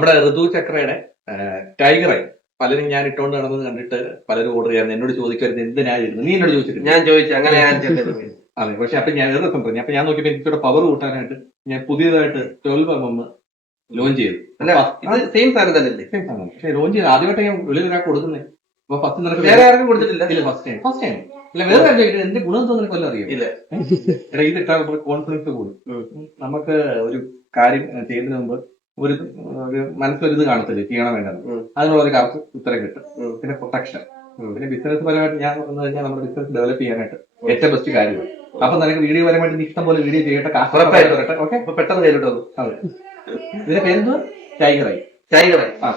നമ്മുടെ ഋതു ചക്രയുടെ ടൈഗറായി പലരും ഞാൻ ഇട്ടുകൊണ്ട് നടന്നത് കണ്ടിട്ട് പലരും ഓർഡർ ചെയ്യാറുണ്ട്. എന്നോട് ചോദിക്കരുത് എന്തിനായിരുന്നു, നീ എന്നോട് ചോദിച്ചിട്ട് ഞാൻ ചോദിച്ചു അങ്ങനെ ഞാൻ അതെ. പക്ഷെ അപ്പൊ ഞാൻ വേറെ പറഞ്ഞു. അപ്പൊ ഞാൻ നോക്കിയപ്പോ എനിക്കിവിടെ പവർ കൂട്ടാനായിട്ട് ഞാൻ പുതിയതായിട്ട് 12mm ലോഞ്ച് ചെയ്തു. സെയിം സാധനം തന്നെ. പക്ഷെ ലോഞ്ച് ചെയ്ത് ആദ്യമായിട്ട് ഞാൻ വെളിയിൽ ഒരാൾക്ക് കൊടുക്കുന്നത്. അപ്പൊ ഫസ്റ്റ് നിനക്ക് വേറെ ആർക്കും കൊടുത്തിട്ടില്ല. ഇല്ല, ഫസ്റ്റ് ടൈം. അല്ല, വേറെ കാര്യം എന്റെ ഗുണം തോന്നുന്നു കൊല്ലം അറിയാം. ഇല്ല, ഇതിട്ടാ കോൺഫിഡൻസ് കൂടും. നമുക്ക് ഒരു കാര്യം ചെയ്യുന്നതിന് മുമ്പ് ഒരു മനസ്സിലൊരിത് കാണത്തില്ലേ, ചെയ്യണം വേണ്ടത്. അതിനുള്ള ഒരു കറക്റ്റ് ഉത്തരം കിട്ടും. പിന്നെ പ്രൊട്ടക്ഷൻ, പിന്നെ ബിസിനസ് പരമായിട്ട് ഞാൻ പറഞ്ഞു കഴിഞ്ഞാൽ നമ്മുടെ ബിസിനസ് ഡെവലപ്പ് ചെയ്യാനായിട്ട് ഏറ്റവും ബെസ്റ്റ് കാര്യമാണ്. അപ്പൊ നിനക്ക് വീഡിയോ പരമായിട്ട് ഇഷ്ടം പോലെ വീഡിയോ ചെയ്യട്ടെ, ഓക്കെ. പെട്ടെന്ന് കയ്യിലോട്ട് വന്നു. അതെ, ഇതിന്റെ പേരെന്തുവാ? ടൈഗറായി. ടൈഗറായി. ആ.